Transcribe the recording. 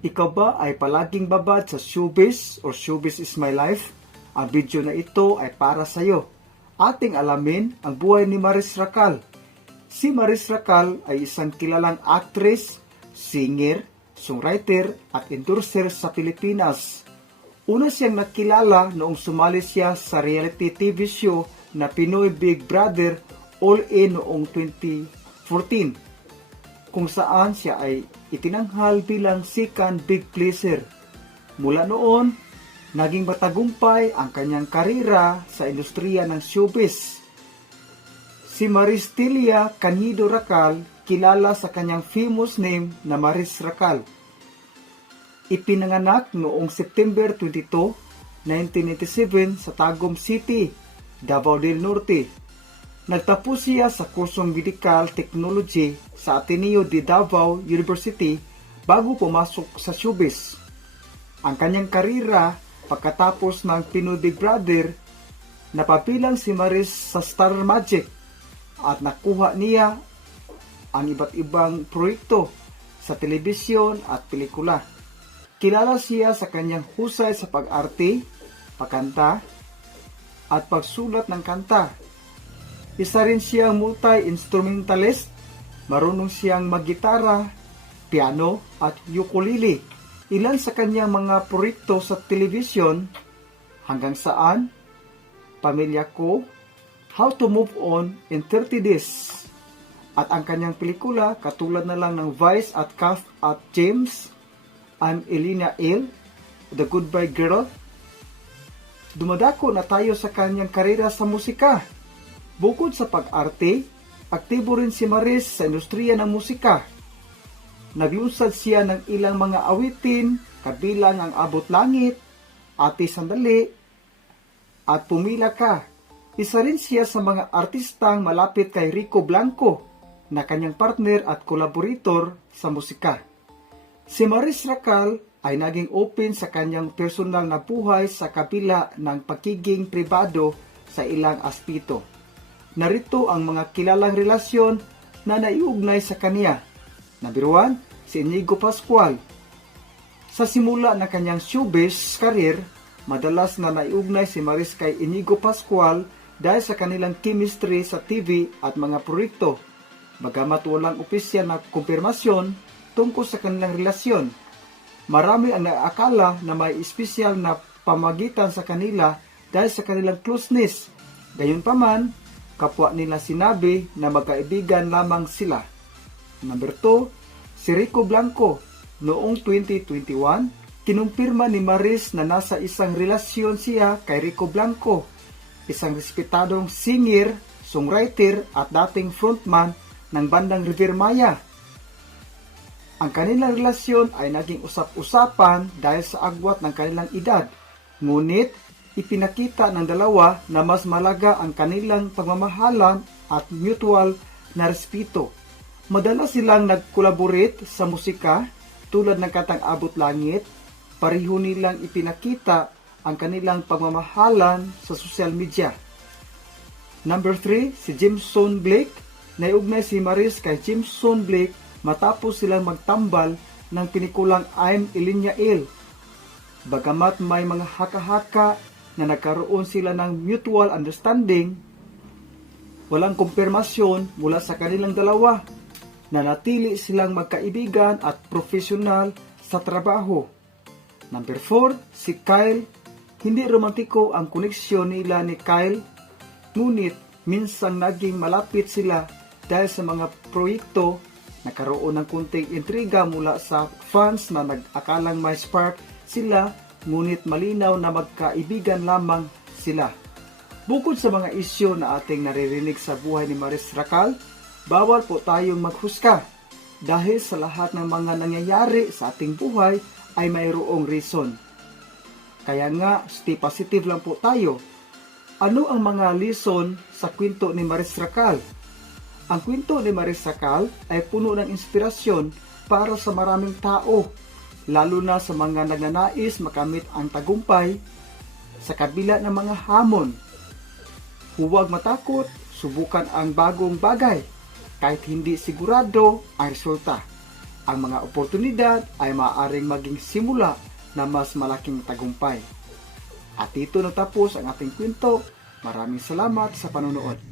Ikaw ba ay palaging babad sa showbiz or showbiz is my life? Ang video na ito ay para sa iyo. Ating alamin ang buhay ni Maris Racal. Si Maris Racal ay isang kilalang actress, singer, songwriter at endorser sa Pilipinas. Una siyang nakilala noong sumali siya sa reality TV show na Pinoy Big Brother All In noong 2014. Kung saan siya ay itinanghal bilang second big pleaser. Mula noon, naging matagumpay ang kanyang karera sa industriya ng showbiz. Si Maris Tilia Canido Racal, kilala sa kanyang famous name na Maris Racal. Ipinanganak noong September 22, 1997 sa Tagum City, Davao del Norte. Nagtapos siya sa kursong Medical Technology sa Ateneo de Davao University bago pumasok sa showbiz. Ang kanyang karera pagkatapos ng Pinoy Big Brother, napapilang si Maris sa Star Magic at nakuha niya ang iba't ibang proyekto sa telebisyon at pelikula. Kilala siya sa kanyang husay sa pag-arte, pagkanta, at pagsulat ng kanta. Isa rin siyang multi-instrumentalist, marunong siyang maggitara, piano at ukulele. Ilan sa kanyang mga proyekto sa telebisyon, Hanggang Saan, Pamilya Ko, How to Move On in 30 Days. At ang kanyang pelikula katulad na lang ng Vice at Kath at James, I'm Elena L, The Goodbye Girl. Dumadako na tayo sa kanyang karera sa musika. Bukod sa pag-arte, aktibo rin si Maris sa industriya ng musika. Naglunsad siya ng ilang mga awitin, kabilang ang Abot Langit, Ate Sandali, at Pumila Ka. Isa rin siya sa mga artistang malapit kay Rico Blanco, na kanyang partner at collaborator sa musika. Si Maris Racal ay naging open sa kanyang personal na buhay sa kabila ng pagiging pribado sa ilang aspeto. Narito ang mga kilalang relasyon na naiugnay sa kaniya. Number 1, si Inigo Pascual. Sa simula ng kanyang showbiz career, madalas na naiugnay si Maris kay Inigo Pascual dahil sa kanilang chemistry sa TV at mga proyekto. Bagamat walang opisyal na kumpirmasyon tungkol sa kanilang relasyon, marami ang naakala na may espesyal na pamagitan sa kanila dahil sa kanilang closeness. Gayunpaman, kapwa nila sinabi na magkaibigan lamang sila. Number 2, si Rico Blanco. Noong 2021, kinumpirma ni Maris na nasa isang relasyon siya kay Rico Blanco, isang respetadong singer, songwriter at dating frontman ng bandang River Maya. Ang kanilang relasyon ay naging usap-usapan dahil sa agwat ng kanilang edad. Ngunit, ipinakita ng dalawa na mas malaga ang kanilang pagmamahalan at mutual na respeto. Madalas silang nag-collaborate sa musika tulad ng kantang Abot Langit. Pareho nilang ipinakita ang kanilang pagmamahalan sa social media. Number 3, si Jameson Blake. Naiugnay si Maris kay Jameson Blake matapos silang magtambal ng pinikulang I'm Elena L. Bagamat may mga haka-haka na nagkaroon sila ng mutual understanding, walang kumpirmasyon mula sa kanilang dalawa na natili silang magkaibigan at profesional sa trabaho. Number 4, si Kyle. Hindi romantiko ang koneksyon nila ni Kyle, ngunit minsang naging malapit sila dahil sa mga proyekto. Nagkaroon ng kunting intriga mula sa fans na nag-akalang may spark sila, ngunit malinaw na magkaibigan lamang sila. Bukod sa mga isyu na ating naririnig sa buhay ni Maris Racal, bawal po tayong maghusga dahil sa lahat ng mga nangyayari sa ating buhay ay mayroong reason. Kaya nga, stay positive lang po tayo. Ano ang mga lesson sa kwento ni Maris Racal? Ang kwento ni Maris Racal ay puno ng inspirasyon para sa maraming tao, lalo na sa mga nagnanais makamit ang tagumpay sa kabila ng mga hamon. Huwag matakot, subukan ang bagong bagay kahit hindi sigurado ang resulta. Ang mga oportunidad ay maaaring maging simula na mas malaking tagumpay. At dito natapos ang ating kwento. Maraming salamat sa panonood.